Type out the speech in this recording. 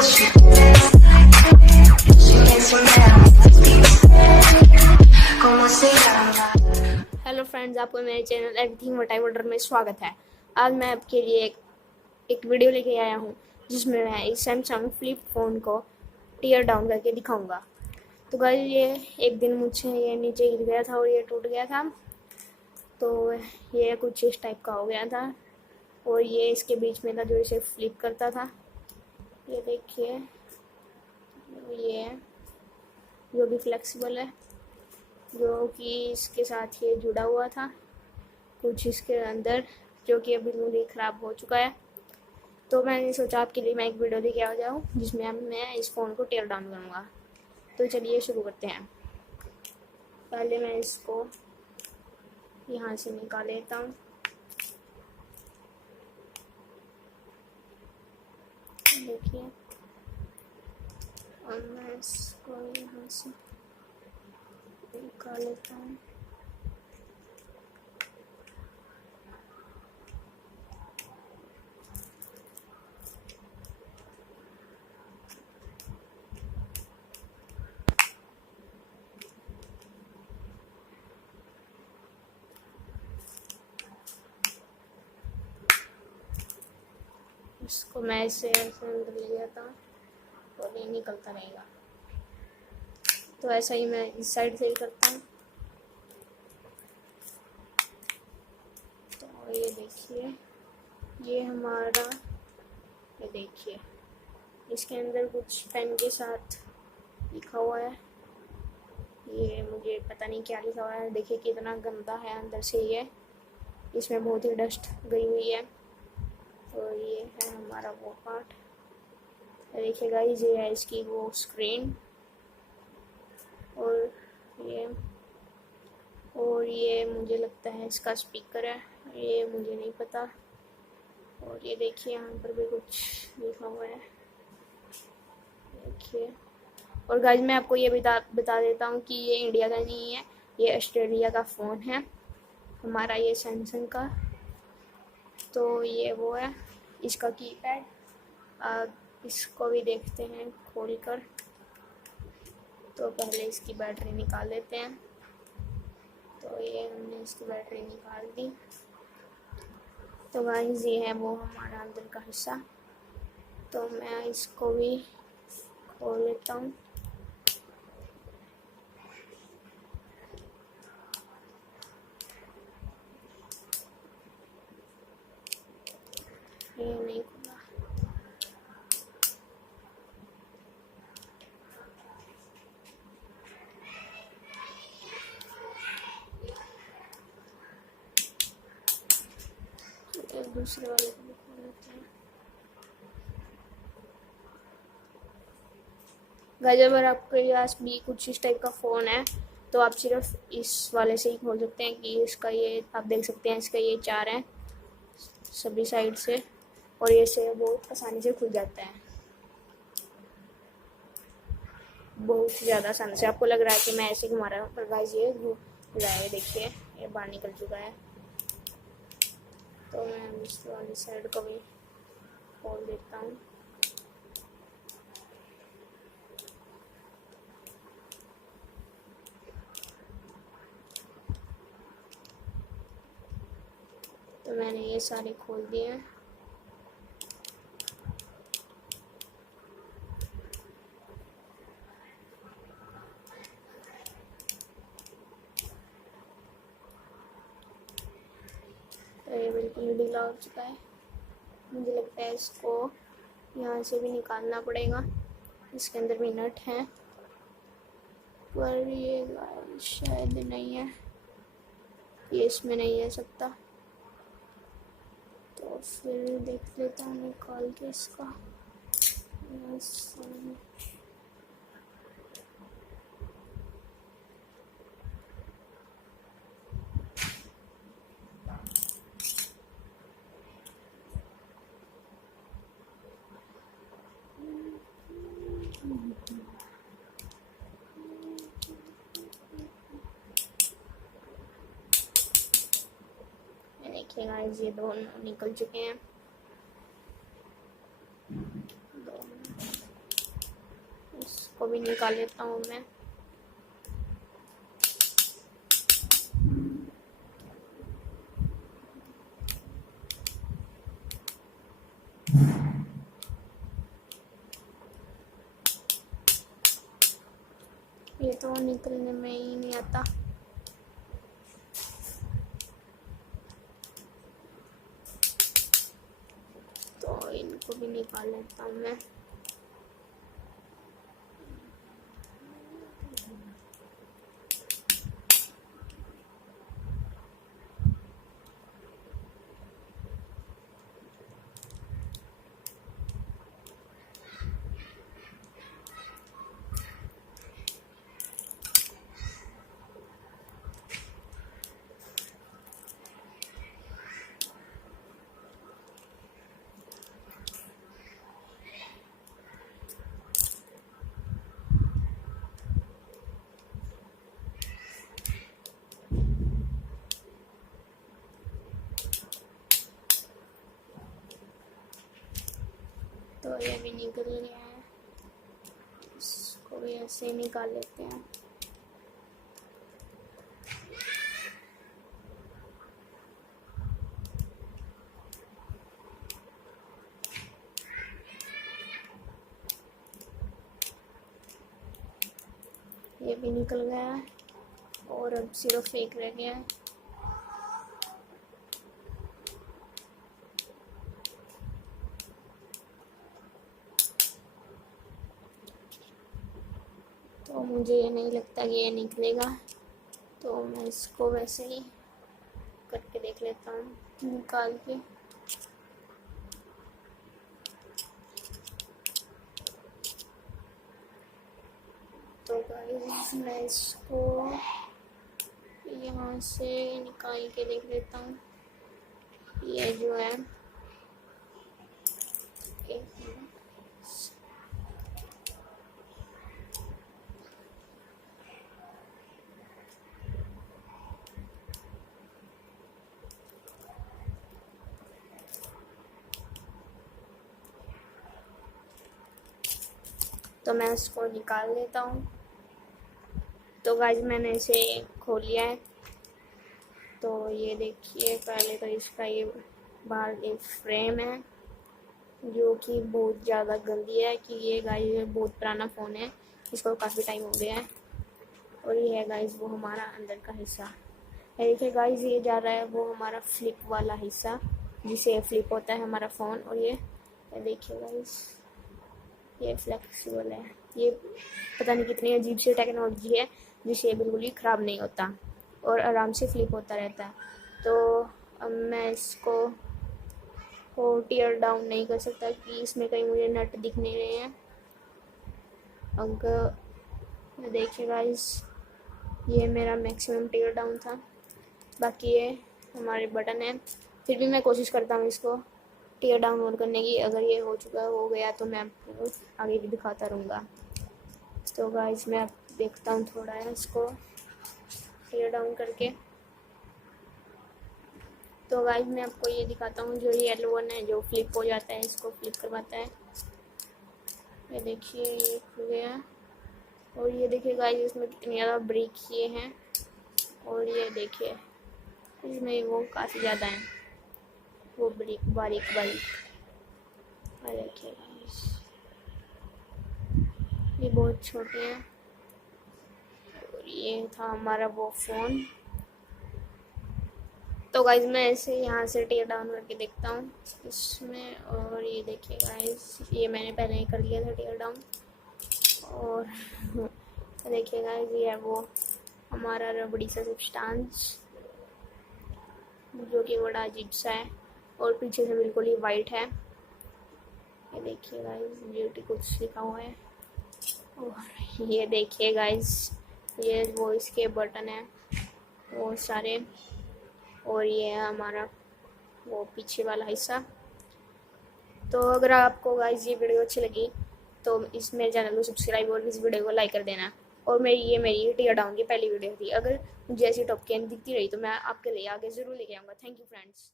Hello friends, आपको मेरे channel everything what I wonder में स्वागत है। आज मैं आपके लिए एक वीडियो लेके आया हूँ जिसमें मैं इस सैमसंग फ्लिप फ़ोन को टीयर डाउन करके दिखाऊंगा। तो गाइस, ये एक दिन मुझसे ये नीचे गिर गया था और ये टूट गया था। तो ये कुछ इस टाइप का हो गया था और ये इसके बीच में था जो इसे फ्लिप करता था। ये देखिए, ये है जो भी फ्लेक्सिबल है, जो कि इसके साथ ये जुड़ा हुआ था कुछ इसके अंदर, जो कि अभी मुझे ख़राब हो चुका है। तो मैंने सोचा आपके लिए मैं एक वीडियो लेके आ जाऊँ जिसमें अब मैं इस फ़ोन को टेयर डाउन करूँगा। तो चलिए शुरू करते हैं। पहले मैं इसको यहाँ से निकाल लेता हूँ। देखिए, और मैं इसको यहाँ से निकाल लेता हूँ। इसको मैं ऐसे अंदर ले जाता हूँ और ये निकलता रहेगा। तो ऐसा ही मैं इस साइड से ही करता हूँ। तो ये देखिए, ये हमारा, ये देखिए इसके अंदर कुछ पेन के साथ लिखा हुआ है। ये मुझे पता नहीं क्या लिखा हुआ है। देखिए कितना गंदा है अंदर से, ये इसमें बहुत ही डस्ट गई हुई है। और ये है हमारा वो पार्ट। देखिए गाइस, ये है इसकी वो स्क्रीन और ये मुझे लगता है इसका स्पीकर है, ये मुझे नहीं पता। और ये देखिए यहाँ पर भी कुछ लिखा हुआ है, देखिए। और गाइस, मैं आपको ये बता देता हूँ कि ये इंडिया का नहीं है, ये ऑस्ट्रेलिया का फ़ोन है हमारा, ये सैमसंग का। तो ये वो है इसका कीपैड। आप इसको भी देखते हैं खोल कर। तो पहले इसकी बैटरी निकाल लेते हैं। तो ये हमने इसकी बैटरी निकाल दी। तो गाइस, ये है वो हमारा अंदर का हिस्सा। तो मैं इसको भी खोल लेता हूँ। ये नहीं खुला। एक दूसरे वाले को भी खोल लेते हैं। गाइस, अगर आपके पास भी कुछ इस टाइप का फ़ोन है तो आप सिर्फ इस वाले से ही खोल सकते हैं। कि इसका ये आप देख सकते हैं, इसका ये 4 है सभी साइड से, और ये से बहुत आसानी से खुल जाता है, बहुत ज़्यादा आसानी से। आपको लग रहा है कि मैं ऐसे घुमा रहा हूँ, पर गाइस ये घूम रहा है। देखिए ये बाहर निकल चुका है। तो मैं इस वाली साइड को भी खोल देता हूँ। तो मैंने ये सारे खोल दिए हैं। तो ये बिल्कुल ढीला हो चुका है। मुझे लगता है इसको यहाँ से भी निकालना पड़ेगा। इसके अंदर भी नट है, पर ये शायद नहीं है, ये इसमें नहीं है सकता। तो फिर देख लेता हूँ निकाल के इसका। देखिए गाइस, ये दोनों निकल चुके हैं। दोनों इसको भी निकाल लेता हूँ मैं। ये तो निकलने में ही नहीं आता। तो इनको भी निकाल लेता हूँ मैं। तो ये भी निकल गया है, इसको भी ऐसे ही निकाल लेते हैं। ये भी निकल गया है और अब सिर्फ एक रह गया है। तो मुझे ये नहीं लगता कि ये निकलेगा, तो मैं इसको वैसे ही करके देख लेता हूँ निकाल के। तो गाइस मैं इसको यहाँ से निकाल के देख लेता हूँ। ये जो है एक मिनट, तो मैं इसको निकाल लेता हूँ। तो गाइस मैंने इसे खोल लिया है। तो ये देखिए, पहले तो इसका ये बाहर एक फ्रेम है जो कि बहुत ज़्यादा गंदी है कि ये गाइस बहुत पुराना फ़ोन है, इसको काफ़ी टाइम हो गया है। और ये है गाइस वो हमारा अंदर का हिस्सा। ये देखिए गाइस, ये जा रहा है वो हमारा फ्लिप वाला हिस्सा जिसे फ्लिप होता है हमारा फ़ोन। और ये देखिए गाइस, ये फ्लेक्सिबल है। ये पता नहीं कितनी अजीब सी टेक्नोलॉजी है जिससे बिल्कुल ही ख़राब नहीं होता और आराम से फ्लिप होता रहता है। तो अब मैं इसको टीयर डाउन नहीं कर सकता कि इसमें कहीं मुझे नट दिख नहीं रहे हैं। अगर देखिए गाइस, ये मेरा मैक्सिमम टीयर डाउन था, बाकी ये हमारे बटन है। फिर भी मैं कोशिश करता हूँ इसको टीयर डाउन ऑन करने की। अगर ये हो गया तो मैं आपको आगे भी दिखाता रहूँगा। तो गाइस मैं देखता हूँ थोड़ा है इसको टीयर डाउन करके। तो गाइस मैं आपको ये दिखाता हूँ, जो ये येलो वन है जो फ्लिप हो जाता है, इसको फ्लिप करवाता है। ये देखिए ये खुल गया। और ये देखिए गाइस, इसमें कितनी ज़्यादा ब्रेक किए हैं। और ये देखिए इसमें वो काफ़ी ज़्यादा हैं, वो ब्रेक बारीक बारीक। और देखिए गाइस ये बहुत छोटे हैं। और ये था हमारा वो फ़ोन। तो गाइस मैं ऐसे यहाँ से टीयर डाउन करके देखता हूँ इसमें। और ये देखिए गाइस, ये मैंने पहले ही कर लिया था टीयर डाउन। और देखिए गाइस, ये है वो हमारा रबड़ी सा सब्सटेंस जो कि बड़ा अजीब सा है और पीछे से बिल्कुल ही वाइट है। ये देखिए गाइस, ब्यूटी कुछ लिखा हुआ है। और ये देखिए गाइस, ये वो इसके बटन है वो सारे। और ये है हमारा वो पीछे वाला हिस्सा। तो अगर आपको गाइस ये वीडियो अच्छी लगी तो इस मेरे चैनल को सब्सक्राइब और इस वीडियो को लाइक कर देना। और मेरी टीयर डाउन की पहली वीडियो थी। अगर मुझे ऐसी टॉप कैन दिखती रही तो मैं आपके लिए आगे ज़रूर लेके आऊँगा। Thank you friends.